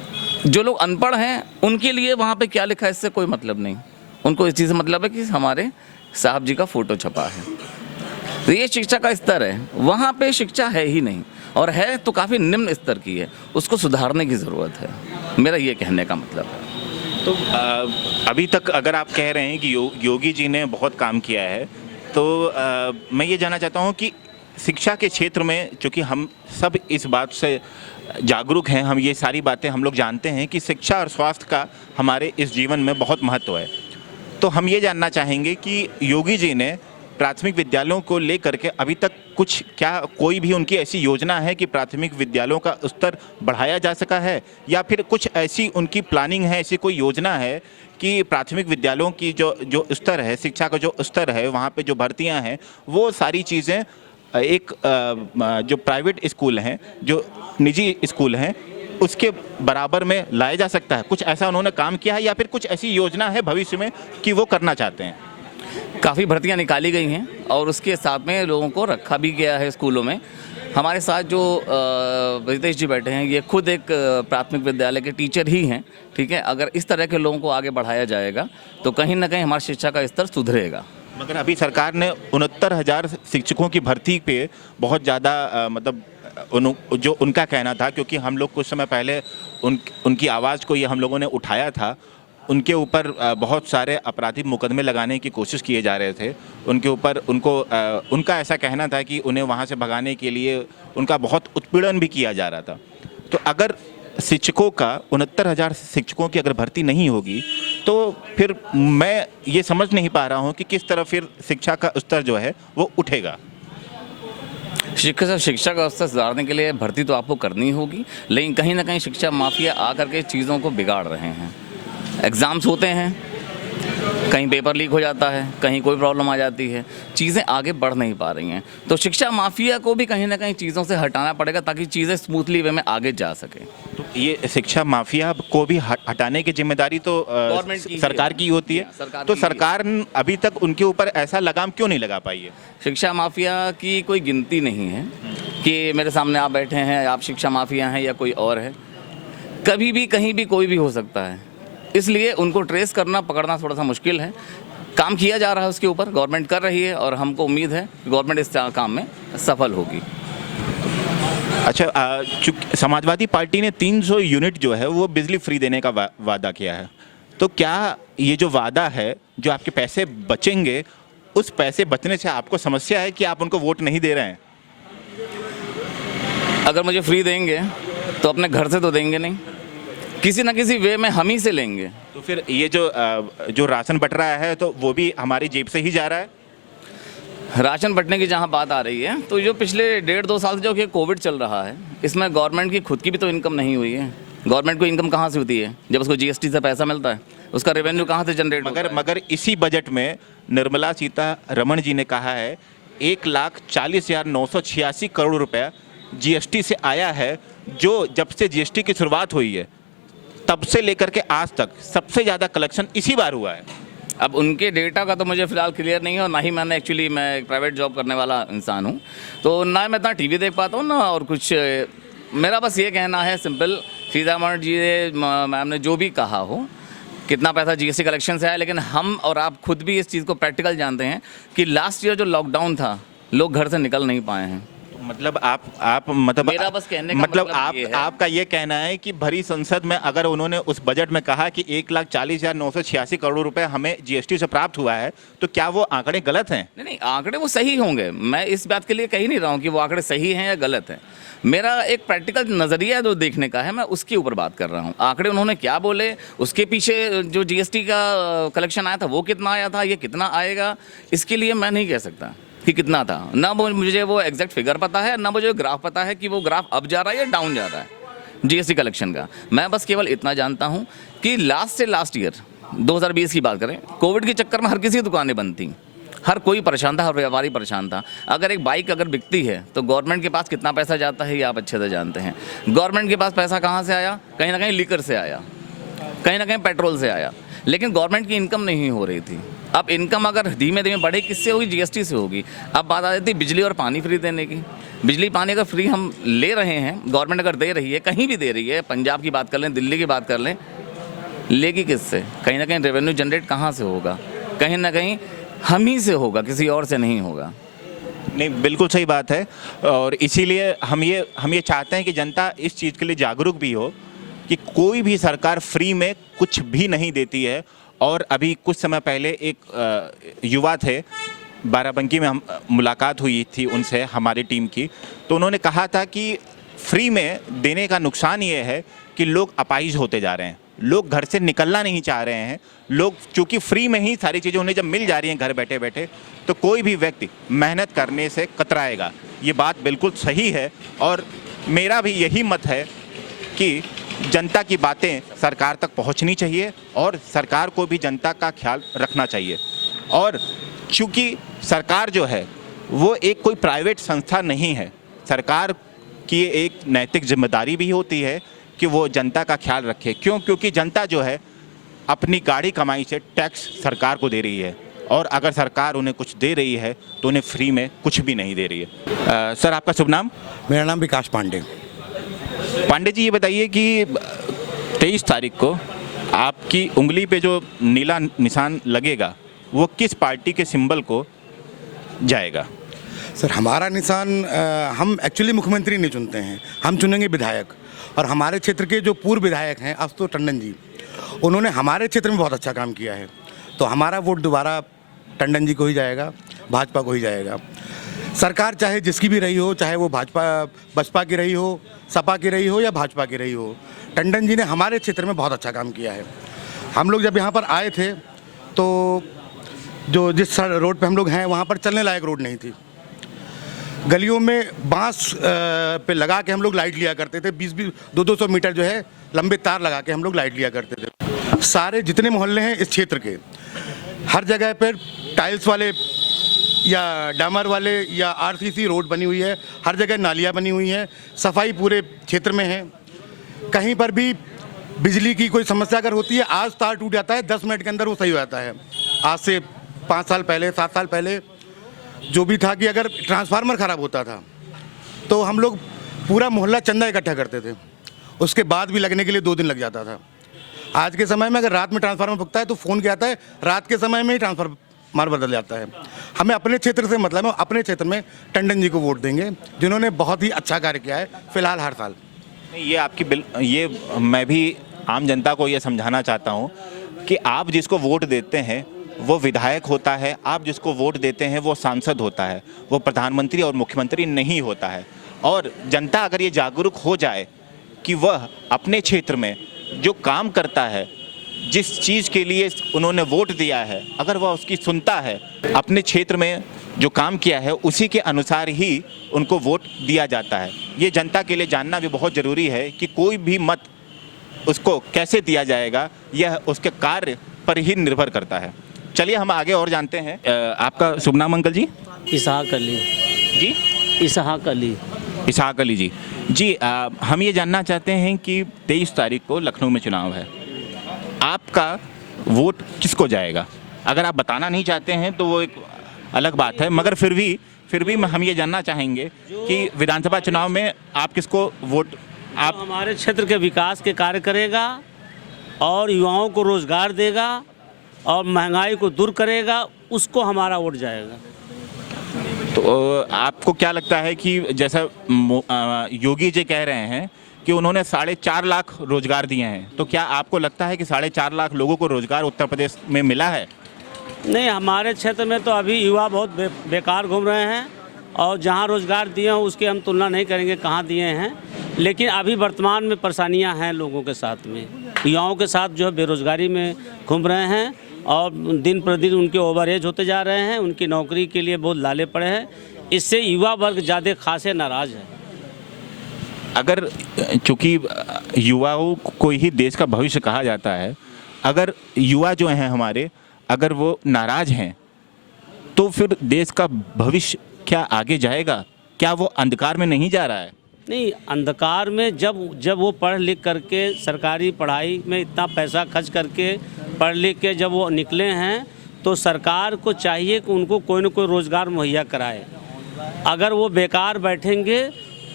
जो लोग अनपढ़ हैं उनके लिए वहाँ पे क्या लिखा है इससे कोई मतलब नहीं, उनको इस चीज़ से मतलब है कि हमारे साहब जी का फ़ोटो छपा है। तो ये शिक्षा का स्तर है, वहाँ पे शिक्षा है ही नहीं, और है तो काफ़ी निम्न स्तर की है, उसको सुधारने की ज़रूरत है, मेरा ये कहने का मतलब है। तो अभी तक अगर आप कह रहे हैं कि योगी जी ने बहुत काम किया है, तो मैं ये जानना चाहता हूँ कि शिक्षा के क्षेत्र में, चूँकि हम सब इस बात से जागरूक हैं, हम ये सारी बातें हम लोग जानते हैं कि शिक्षा और स्वास्थ्य का हमारे इस जीवन में बहुत महत्व है, तो हम ये जानना चाहेंगे कि योगी जी ने प्राथमिक विद्यालयों को लेकर के अभी तक कुछ, क्या कोई भी उनकी ऐसी योजना है कि प्राथमिक विद्यालयों का स्तर बढ़ाया जा सका है, या फिर कुछ ऐसी उनकी प्लानिंग है, ऐसी कोई योजना है कि प्राथमिक विद्यालयों की जो स्तर है, शिक्षा का जो स्तर है, वहाँ पे जो भर्तियाँ हैं, वो सारी चीज़ें एक जो प्राइवेट स्कूल हैं, जो निजी स्कूल हैं, उसके बराबर में लाया जा सकता है? कुछ ऐसा उन्होंने काम किया है, या फिर कुछ ऐसी योजना है भविष्य में कि वो करना चाहते हैं? काफ़ी भर्तियां निकाली गई हैं और उसके साथ में लोगों को रखा भी गया है स्कूलों में। हमारे साथ जो रितेश जी बैठे हैं, ये खुद एक प्राथमिक विद्यालय के टीचर ही हैं, ठीक है। अगर इस तरह के लोगों को आगे बढ़ाया जाएगा तो कहीं ना कहीं हमारी शिक्षा का स्तर सुधरेगा। मगर अभी सरकार ने 69,000 शिक्षकों की भर्ती पे बहुत ज़्यादा जो उनका कहना था, क्योंकि हम लोग कुछ समय पहले उनकी आवाज़ को ये हम लोगों ने उठाया था, उनके ऊपर बहुत सारे आपराधिक मुकदमे लगाने की कोशिश किए जा रहे थे उनके ऊपर। उनका ऐसा कहना था कि उन्हें वहाँ से भगाने के लिए उनका बहुत उत्पीड़न भी किया जा रहा था। तो अगर शिक्षकों का 69,000 शिक्षकों की अगर भर्ती नहीं होगी, तो फिर मैं ये समझ नहीं पा रहा हूँ कि किस तरह फिर शिक्षा का स्तर जो है वो उठेगा। शिक्षा का स्तर सुधारने के लिए भर्ती तो आपको करनी होगी, लेकिन कहीं ना कहीं शिक्षा माफिया आकर के चीज़ों को बिगाड़ रहे हैं। एग्ज़ाम्स होते हैं, कहीं पेपर लीक हो जाता है, कहीं कोई प्रॉब्लम आ जाती है, चीज़ें आगे बढ़ नहीं पा रही हैं। तो शिक्षा माफिया को भी कहीं ना कहीं चीज़ों से हटाना पड़ेगा ताकि चीज़ें स्मूथली वे में आगे जा सके। तो ये शिक्षा माफिया को भी हटाने की जिम्मेदारी तो गवर्नमेंट की सरकार की होती है। तो सरकार अभी तक उनके ऊपर ऐसा लगाम क्यों नहीं लगा पाई है? शिक्षा माफिया की कोई गिनती नहीं है कि मेरे सामने आप बैठे हैं, आप शिक्षा माफिया हैं या कोई और है। कभी भी कहीं भी कोई भी हो सकता है, इसलिए उनको ट्रेस करना, पकड़ना थोड़ा सा मुश्किल है। काम किया जा रहा है उसके ऊपर, गवर्नमेंट कर रही है, और हमको उम्मीद है कि गवर्नमेंट इस काम में सफल होगी। अच्छा, समाजवादी पार्टी ने 300 यूनिट जो है वो बिजली फ्री देने का वादा किया है, तो क्या ये जो वादा है, जो आपके पैसे बचेंगे, उस पैसे बचने से आपको समस्या है कि आप उनको वोट नहीं दे रहे हैं? अगर मुझे फ्री देंगे तो अपने घर से तो देंगे नहीं, किसी ना किसी वे में हम ही से लेंगे। तो फिर ये जो राशन बट रहा है, तो वो भी हमारी जेब से ही जा रहा है? राशन बंटने की जहाँ बात आ रही है, तो जो पिछले 1.5-2 साल से जो कि कोविड चल रहा है, इसमें गवर्नमेंट की खुद की भी तो इनकम नहीं हुई है। गवर्नमेंट को इनकम कहाँ से होती है? जब उसको जीएसटी से पैसा मिलता है, उसका रेवेन्यू कहाँ से जनरेट होता है? मगर इसी बजट में निर्मला सीतारमण जी ने कहा है 1,40,986 करोड़ रुपया जीएसटी से आया है, जो जब से जीएसटी की शुरुआत हुई है तब से लेकर के आज तक सबसे ज़्यादा कलेक्शन इसी बार हुआ है। अब उनके डेटा का तो मुझे फिलहाल क्लियर नहीं है, और ना ही मैं एक प्राइवेट जॉब करने वाला इंसान हूँ, तो ना मैं इतना टीवी देख पाता हूँ ना और कुछ। मेरा बस ये कहना है सिंपल, सीतारमण जी मैम ने जो भी कहा हो, कितना पैसा जीएसटी कलेक्शन से आया, लेकिन हम और आप खुद भी इस चीज़ को प्रैक्टिकल जानते हैं कि लास्ट ईयर जो लॉकडाउन था, लोग घर से निकल नहीं पाए हैं। मतलब मेरा बस कहने का मतलब आपका ये कहना है कि भरी संसद में अगर उन्होंने उस बजट में कहा कि 1,40,986 करोड़ रुपए हमें जीएसटी से प्राप्त हुआ है, तो क्या वो आंकड़े गलत हैं? नहीं, आंकड़े वो सही होंगे। मैं इस बात के लिए कह नहीं रहा हूँ कि वो आंकड़े सही हैं या गलत हैं। मेरा एक प्रैक्टिकल नज़रिया जो देखने का है, मैं उसके ऊपर बात कर रहा हूँ। आंकड़े उन्होंने क्या बोले, उसके पीछे जो जीएसटी का कलेक्शन आया था वो कितना आया था, ये कितना आएगा, इसके लिए मैं नहीं कह सकता कि कितना था। ना मुझे वो एग्जैक्ट फिगर पता है, ना मुझे ग्राफ पता है कि वो ग्राफ अप जा रहा है या डाउन जा रहा है जीएसटी कलेक्शन का। मैं बस केवल इतना जानता हूँ कि लास्ट ईयर 2020 की बात करें, कोविड के चक्कर में हर किसी की दुकानें बंद थी, हर कोई परेशान था, हर व्यापारी परेशान था। अगर एक बाइक अगर बिकती है तो गवर्नमेंट के पास कितना पैसा जाता है ये आप अच्छे से जानते हैं। गवर्नमेंट के पास पैसा कहाँ से आया? कहीं ना कहीं लीकर से आया। कहीं ना कहीं पेट्रोल से आया, लेकिन गवर्नमेंट की इनकम नहीं हो रही थी। अब इनकम अगर धीमे धीमे बढ़े, किससे होगी? जीएसटी से होगी। अब बात आ जाती है बिजली और पानी फ्री देने की। बिजली पानी अगर फ्री हम ले रहे हैं, गवर्नमेंट अगर दे रही है, कहीं भी दे रही है, पंजाब की बात कर लें, दिल्ली की बात कर लें, लेगी किससे? कहीं ना कहीं रेवेन्यू जनरेट कहाँ से होगा? कहीं ना कहीं हम ही से होगा, किसी और से नहीं होगा। नहीं, बिल्कुल सही बात है। और इसीलिए हम ये चाहते हैं कि जनता इस चीज़ के लिए जागरूक भी हो कि कोई भी सरकार फ्री में कुछ भी नहीं देती है। और अभी कुछ समय पहले एक युवा थे, बाराबंकी में हम मुलाकात हुई थी उनसे, हमारी टीम की, तो उन्होंने कहा था कि फ्री में देने का नुकसान ये है कि लोग अपाहिज होते जा रहे हैं, लोग घर से निकलना नहीं चाह रहे हैं। लोग चूँकि फ्री में ही सारी चीज़ें उन्हें जब मिल जा रही हैं घर बैठे बैठे, तो कोई भी व्यक्ति मेहनत करने से कतराएगा। ये बात बिल्कुल सही है और मेरा भी यही मत है कि जनता की बातें सरकार तक पहुंचनी चाहिए और सरकार को भी जनता का ख्याल रखना चाहिए। और चूँकि सरकार जो है वो एक कोई प्राइवेट संस्था नहीं है, सरकार की एक नैतिक जिम्मेदारी भी होती है कि वो जनता का ख्याल रखे। क्यों? क्योंकि जनता जो है अपनी गाड़ी कमाई से टैक्स सरकार को दे रही है, और अगर सरकार उन्हें कुछ दे रही है तो उन्हें फ्री में कुछ भी नहीं दे रही है। सर, आपका शुभ नाम? मेरा नाम विकास पांडे। पांडे जी, ये बताइए कि 23 तारीख को आपकी उंगली पे जो नीला निशान लगेगा वो किस पार्टी के सिंबल को जाएगा? सर, हमारा निशान हम एक्चुअली मुख्यमंत्री नहीं चुनते हैं, हम चुनेंगे विधायक। और हमारे क्षेत्र के जो पूर्व विधायक हैं आशुतोष टंडन जी, उन्होंने हमारे क्षेत्र में बहुत अच्छा काम किया है, तो हमारा वोट दोबारा टंडन जी को ही जाएगा, भाजपा को ही जाएगा। सरकार चाहे जिसकी भी रही हो, चाहे वो बसपा की रही हो, सपा की रही हो या भाजपा की रही हो, टंडन जी ने हमारे क्षेत्र में बहुत अच्छा काम किया है। हम लोग जब यहाँ पर आए थे तो जिस रोड पे हम लोग हैं वहाँ पर चलने लायक रोड नहीं थी। गलियों में बांस पे लगा के हम लोग लाइट लिया करते थे, 20-20, 200-200 मीटर जो है लंबे तार लगा के हम लोग लाइट लिया करते थे। सारे जितने मोहल्ले हैं इस क्षेत्र के, हर जगह पर टाइल्स वाले या डामर वाले या आरसीसी रोड बनी हुई है, हर जगह नालियाँ बनी हुई हैं, सफाई पूरे क्षेत्र में है। कहीं पर भी बिजली की कोई समस्या अगर होती है, आज तार टूट जाता है, 10 मिनट के अंदर वो सही हो जाता है। आज से 5 साल पहले, 7 साल पहले जो भी था कि अगर ट्रांसफार्मर ख़राब होता था तो हम लोग पूरा मोहल्ला चंदा इकट्ठा करते थे, उसके बाद भी लगने के लिए 2 दिन लग जाता था। आज के समय में अगर रात में ट्रांसफार्मर फूकता है तो फ़ोन किया जाता है, रात के समय में ही ट्रांसफार्मर बदल जाता है। हमें अपने क्षेत्र से मतलब है, अपने क्षेत्र में टंडन जी को वोट देंगे, जिन्होंने बहुत ही अच्छा कार्य किया है फिलहाल हर साल। ये मैं भी आम जनता को ये समझाना चाहता हूँ कि आप जिसको वोट देते हैं वो विधायक होता है, आप जिसको वोट देते हैं वो सांसद होता है, वो प्रधानमंत्री और मुख्यमंत्री नहीं होता है। और जनता अगर ये जागरूक हो जाए कि वह अपने क्षेत्र में जो काम करता है, जिस चीज़ के लिए उन्होंने वोट दिया है, अगर वह उसकी सुनता है, अपने क्षेत्र में जो काम किया है उसी के अनुसार ही उनको वोट दिया जाता है। ये जनता के लिए जानना भी बहुत ज़रूरी है कि कोई भी मत उसको कैसे दिया जाएगा, यह उसके कार्य पर ही निर्भर करता है। चलिए हम आगे और जानते हैं। आपका शुभ नाम अंकल जी? इसहाक अली जी? इसहाक अली। इसहाक अली जी। जी, हम ये जानना चाहते हैं कि 23 तारीख को लखनऊ में चुनाव है, आपका वोट किसको जाएगा? अगर आप बताना नहीं चाहते हैं तो वो एक अलग बात है, मगर फिर भी हम ये जानना चाहेंगे कि विधानसभा चुनाव में आप किसको वोट आप हमारे क्षेत्र के विकास के कार्य करेगा और युवाओं को रोजगार देगा और महंगाई को दूर करेगा, उसको हमारा वोट जाएगा। तो आपको क्या लगता है कि जैसा योगी जी कह रहे हैं कि उन्होंने 4.5 लाख रोजगार दिए हैं, तो क्या आपको लगता है कि 4.5 लाख लोगों को रोजगार उत्तर प्रदेश में मिला है? नहीं, हमारे क्षेत्र में तो अभी युवा बहुत बेकार घूम रहे हैं और जहाँ रोजगार दिए हैं उसकी हम तुलना नहीं करेंगे कहाँ दिए हैं, लेकिन अभी वर्तमान में परेशानियाँ हैं लोगों के साथ में, युवाओं के साथ जो है बेरोजगारी में घूम रहे हैं और दिन प्रतिदिन उनके ओवरएज होते जा रहे हैं, उनकी नौकरी के लिए बहुत लाले पड़े हैं, इससे युवा वर्ग ज़्यादा खासे नाराज़ है। अगर चूँकि युवाओं को ही देश का भविष्य कहा जाता है, अगर युवा जो हैं हमारे, अगर वो नाराज़ हैं तो फिर देश का भविष्य क्या आगे जाएगा? क्या वो अंधकार में नहीं जा रहा है? नहीं, अंधकार में जब वो पढ़ लिख करके सरकारी पढ़ाई में इतना पैसा खर्च करके पढ़ लिख के जब वो निकले हैं, तो सरकार को चाहिए कि उनको कोई ना कोई रोज़गार मुहैया कराए। अगर वो बेकार बैठेंगे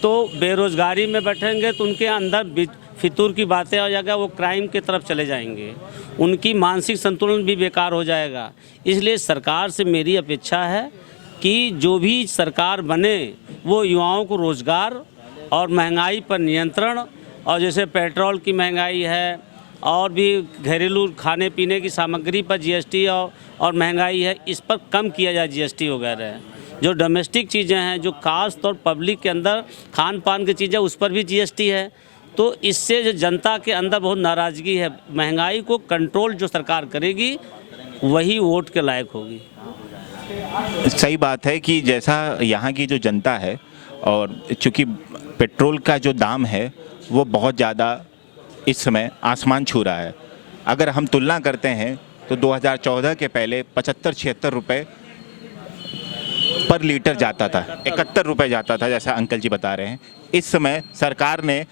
तो बेरोज़गारी में बैठेंगे तो उनके अंदर फितूर की बातें हो जाएगा, वो क्राइम की तरफ चले जाएंगे, उनकी मानसिक संतुलन भी बेकार हो जाएगा। इसलिए सरकार से मेरी अपेक्षा है कि जो भी सरकार बने वो युवाओं को रोज़गार और महंगाई पर नियंत्रण, और जैसे पेट्रोल की महंगाई है और भी घरेलू खाने पीने की सामग्री पर जीएसटी और महंगाई है, इस पर कम किया जाए जीएसटी वगैरह। जो डोमेस्टिक चीज़ें हैं, जो खास तौर पब्लिक के अंदर खान पान की चीज़ें, उस पर भी जीएसटी है। तो इससे जो जनता के अंदर बहुत नाराज़गी है, महंगाई को कंट्रोल जो सरकार करेगी वही वोट के लायक होगी। सही बात है कि जैसा यहाँ की जो जनता है, और चूँकि पेट्रोल का जो दाम है वो बहुत ज़्यादा इस समय आसमान छू रहा है। अगर हम तुलना करते हैं तो 2014 के पहले 75-76 रुपये पर लीटर जाता था, 71 रुपये जाता था, जैसा अंकल जी बता रहे हैं। इस समय सरकार ने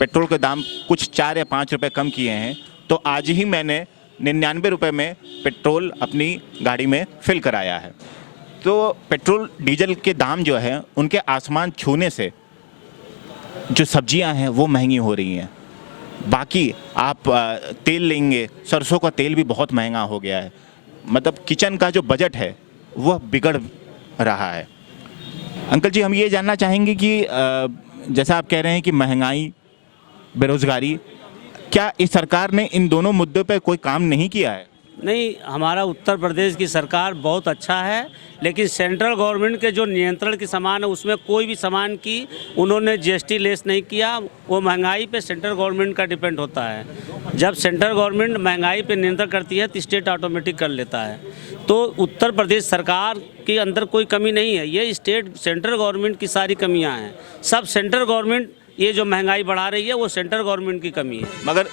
पेट्रोल के दाम कुछ 4 या 5 रुपये कम किए हैं। तो आज ही मैंने 99 रुपये में पेट्रोल अपनी गाड़ी में फिल कराया है। तो पेट्रोल डीजल के दाम जो है उनके आसमान छूने से जो सब्जियां हैं वो महंगी हो रही हैं। बाकी आप तेल लेंगे, सरसों का तेल भी बहुत महंगा हो गया है। मतलब किचन का जो बजट है वह बिगड़ रहा है। अंकल जी, हम ये जानना चाहेंगे कि जैसा आप कह रहे हैं कि महंगाई, बेरोज़गारी, क्या इस सरकार ने इन दोनों मुद्दों पर कोई काम नहीं किया है? नहीं, हमारा उत्तर प्रदेश की सरकार बहुत अच्छा है, लेकिन सेंट्रल गवर्नमेंट के जो नियंत्रण की सामान है उसमें कोई भी सामान की उन्होंने जीएसटी लेस नहीं किया। वो महंगाई पे सेंट्रल गवर्नमेंट का डिपेंड होता है। जब सेंट्रल गवर्नमेंट महंगाई पे नियंत्रण करती है तो स्टेट ऑटोमेटिक कर लेता है। तो उत्तर प्रदेश सरकार के अंदर कोई कमी नहीं है, ये सेंट्रल गवर्नमेंट की सारी कमियाँ हैं। सब सेंट्रल गवर्नमेंट ये जो महंगाई बढ़ा रही है वो सेंट्रल गवर्नमेंट की कमी है। मगर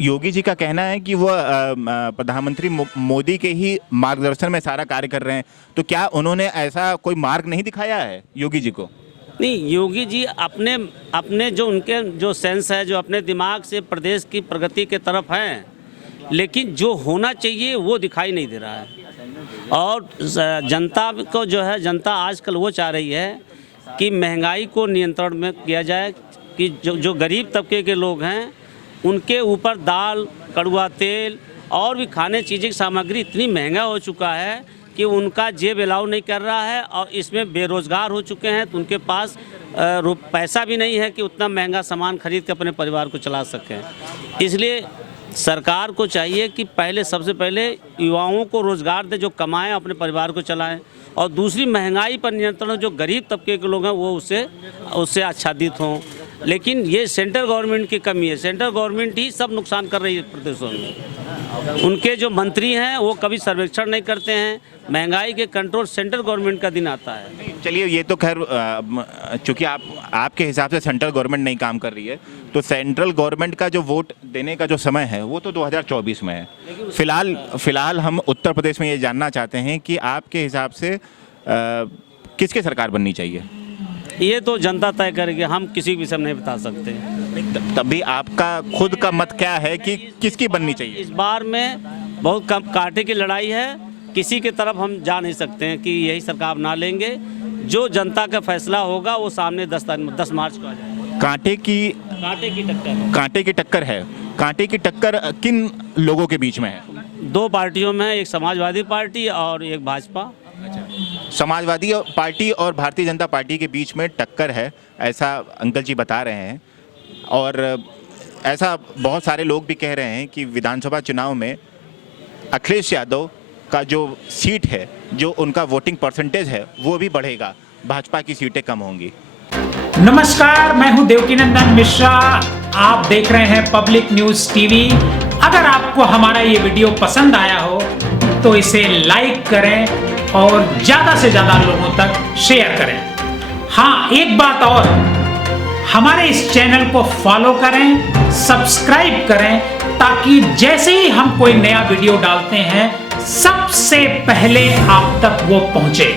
योगी जी का कहना है कि वो प्रधानमंत्री मोदी के ही मार्गदर्शन में सारा कार्य कर रहे हैं। तो क्या उन्होंने ऐसा कोई मार्ग नहीं दिखाया है योगी जी को? नहीं, योगी जी अपने जो उनके जो सेंस है, जो अपने दिमाग से प्रदेश की प्रगति के तरफ हैं, लेकिन जो होना चाहिए वो दिखाई नहीं दे रहा है। और जनता को जो है, जनता आजकल वो चाह रही है कि महंगाई को नियंत्रण में किया जाए, कि जो गरीब तबके के लोग हैं उनके ऊपर दाल, कड़वा तेल और भी खाने चीज़ें की सामग्री इतनी महंगा हो चुका है कि उनका जेब अलाउ नहीं कर रहा है, और इसमें बेरोज़गार हो चुके हैं। तो उनके पास पैसा भी नहीं है कि उतना महंगा सामान खरीद के अपने परिवार को चला सकें। इसलिए सरकार को चाहिए कि सबसे पहले युवाओं को रोज़गार दे, जो कमाएं, अपने परिवार को चलाएं। और दूसरी, महंगाई पर नियंत्रण, जो गरीब तबके के लोग हैं वो उससे आच्छादित हों। लेकिन ये सेंट्रल गवर्नमेंट की कमी है। सेंट्रल गवर्नमेंट ही सब नुकसान कर रही है प्रदेशों में। उनके जो मंत्री हैं वो कभी सर्वेक्षण नहीं करते हैं। महंगाई के कंट्रोल सेंट्रल गवर्नमेंट का दिन आता है। चलिए, ये तो खैर चूँकि आपके हिसाब से सेंट्रल गवर्नमेंट नहीं काम कर रही है, तो सेंट्रल गवर्नमेंट का जो वोट देने का जो समय है वो तो 2024 में है। फिलहाल हम उत्तर प्रदेश में ये जानना चाहते हैं कि आपके हिसाब से किसकी सरकार बननी चाहिए? ये तो जनता तय करेगी, हम किसी विषय में नहीं बता सकते। तभी आपका खुद का मत क्या है कि किसकी बननी चाहिए? इस बार में बहुत कम कांटे की लड़ाई है, किसी की तरफ हम जा नहीं सकते हैं कि यही सरकार बना लेंगे। जो जनता का फैसला होगा वो सामने 10 मार्च को आ जाएगा। कांटे की टक्कर है। कांटे की टक्कर किन लोगों के बीच में है? 2 पार्टियों में, एक समाजवादी पार्टी और एक भाजपा। समाजवादी पार्टी और भारतीय जनता पार्टी के बीच में टक्कर है, ऐसा अंकल जी बता रहे हैं। और ऐसा बहुत सारे लोग भी कह रहे हैं कि विधानसभा चुनाव में अखिलेश यादव का जो सीट है, जो उनका वोटिंग परसेंटेज है, वो भी बढ़ेगा, भाजपा की सीटें कम होंगी। नमस्कार, मैं हूं देवकीनंदन मिश्रा। आप देख रहे हैं पब्लिक न्यूज टीवी। अगर आपको हमारा ये वीडियो पसंद आया हो तो इसे लाइक करें और ज्यादा से ज्यादा लोगों तक शेयर करें। हाँ, एक बात और, हमारे इस चैनल को फॉलो करें, सब्सक्राइब करें, ताकि जैसे ही हम कोई नया वीडियो डालते हैं सबसे पहले आप तक वो पहुंचे।